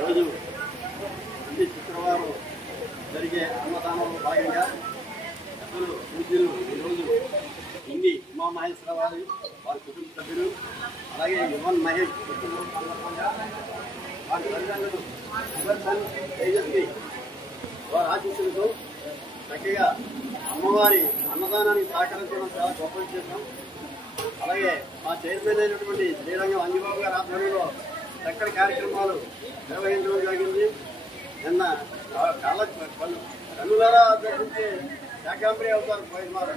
ఈరోజు ప్రతి శుక్రవారం జరిగే అన్నదానంలో భాగంగా అసలు పూజలు ఈరోజు ఇండి ఉమామహేశ్వర వారి కుటుంబ సభ్యులు అలాగే యువన్ మహేష్ కుటుంబం సందర్భంగా వారి తల్లిదండ్రులు సుదర్శన్ తేజస్వి వారి ఆశీస్సులతో చక్కగా అమ్మవారి అన్నదానానికి సహకరించడం చాలా గొప్ప విశేషం. అలాగే మా చైర్మన్ అయినటువంటి శ్రీరంగం అంజబాబు గారి ఆధ్వర్యంలో చక్కటి కార్యక్రమాలు నిర్వహించడం జరిగింది. నిన్న కన్నులారా దర్శించే శాకాంబరి అవుతారు పోయినారు.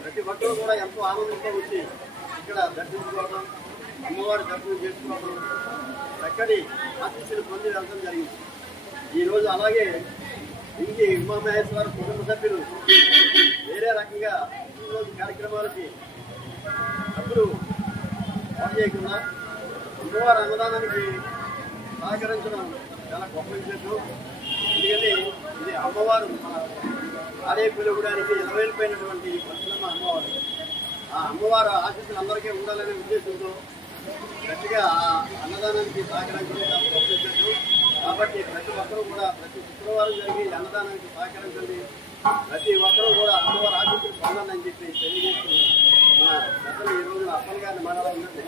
ప్రతి ఒక్కరూ కూడా ఎంతో ఆనందంతో వచ్చి ఇక్కడ దర్శించుకోవడం, అమ్మవారి దర్శనం చేసుకోవడం, చక్కటి ఆశీస్సులు పొంది వెళ్ళడం జరిగింది. ఈరోజు అలాగే ఇంటి ఉమామహేశ్వర కుటుంబ సభ్యులు వేరే రకంగా ఈరోజు కార్యక్రమాలకి డబ్బులు పనిచేయకుండా అమ్మవారి అన్నదానానికి సహకరించడం చాలా గొప్ప విషయం. ఎందుకంటే ఇది అమ్మవారు ఆలయ పిలువడానికి ఎలవేలిపోయినటువంటి పశ్చిమ అమ్మవారు. ఆ అమ్మవారు ఆశీస్సులు అందరికీ ఉండాలనే ఉద్దేశంతో గట్టిగా ఆ అన్నదానానికి సహకరించడం చాలా గొప్ప విషయం. కాబట్టి ప్రతి ఒక్కరూ కూడా ప్రతి శుక్రవారం జరిగి అన్నదానానికి సహకరించండి. ప్రతి ఒక్కరూ కూడా అమ్మవారి ఆశీస్సులు పొందాలని చెప్పి తెలియజేస్తూ మన పెద్దలు ఈ రోజున అప్పల్ గారిని మాట్లాడాలంటే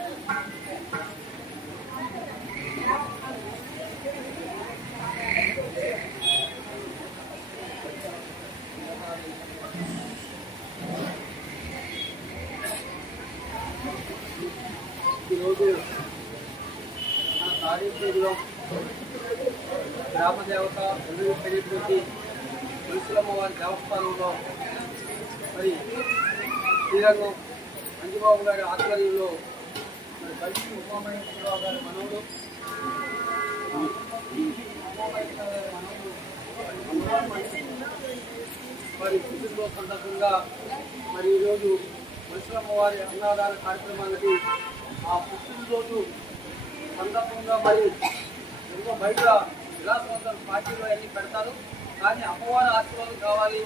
ఈరోజు మన తారీఖులో గ్రామ దేవత పెరిగిపోయి తులసిలమ్మ వారి దేవస్థానంలో మరి శ్రీరంగం అంజబాబు గారి ఆధ్వర్యంలో మరి బయట ఉమామహేశ్వరరావు గారి మనవుడు మరి పుట్టినరోజు సందర్భంగా మరి ఈరోజు తులసిలమ్మ వారి అన్నదాన కార్యక్రమాలకి ఆ పుట్టినరోజు సందర్భంగా మరి ఎంతో బయట విలాసవంతమైన పార్టీలు అన్నీ పెడతారు. కానీ అమ్మవారి ఆశీర్వాదం కావాలి,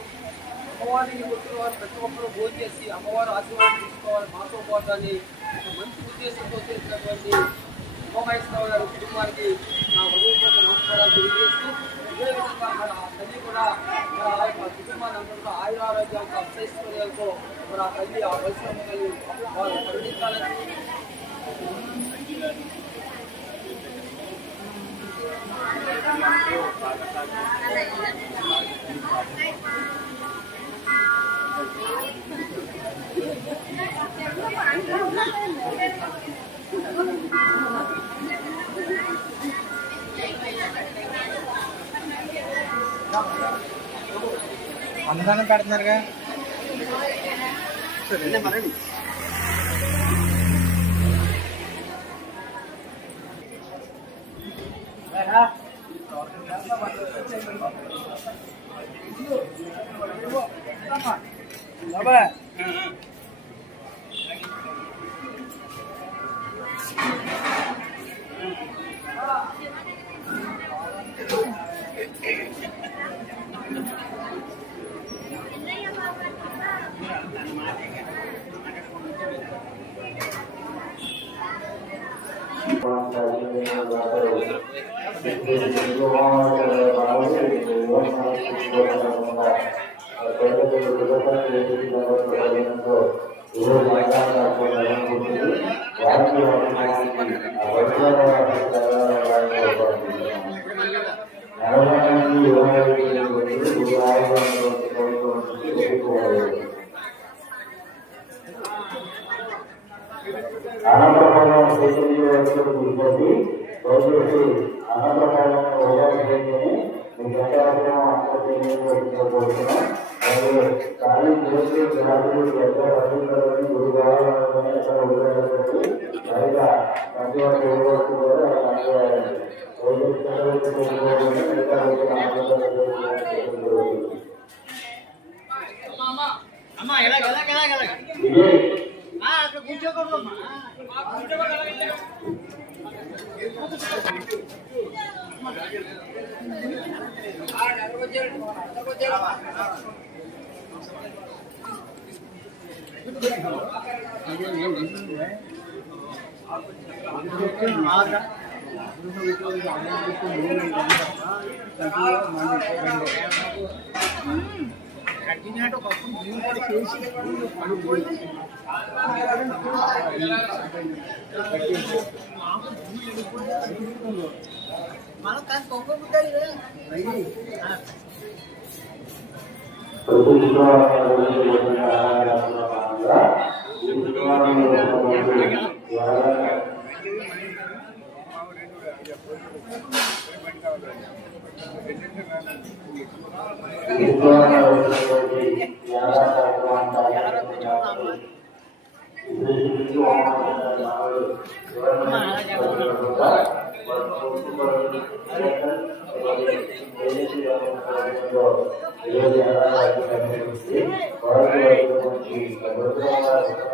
అమ్మవారిని వచ్చిన వారు ప్రతి ఒక్కరూ భోజనం చేసి అమ్మవారి ఆశీర్వాదం తీసుకోవాలి మాతో పాటు అని ఒక మంచి ఉద్దేశంతో చేసినటువంటి ఉమామహేశ్వరరావు గారి కుటుంబానికి నా హృదయపూర్వక నమస్కారాలు తెలియజేస్తూ ఇదే విధంగా మన తల్లి కూడా మన ఆ యొక్క కుటుంబాన్ని అందరూ ఆయురారోగ్యాలతో అక్షైశ్వర్యాలతో మరి ఆ తల్లి ఆ పరిశ్రమ తల్లి వారు కరుణించాలని అన్నదానం పెడుతున్నారుగా. కట్టినట్టు ఒకప్పుడు భూమి కూడా చేసి పడిపోయి మనం కానీ కొంగ ముట్టాలి Gracias.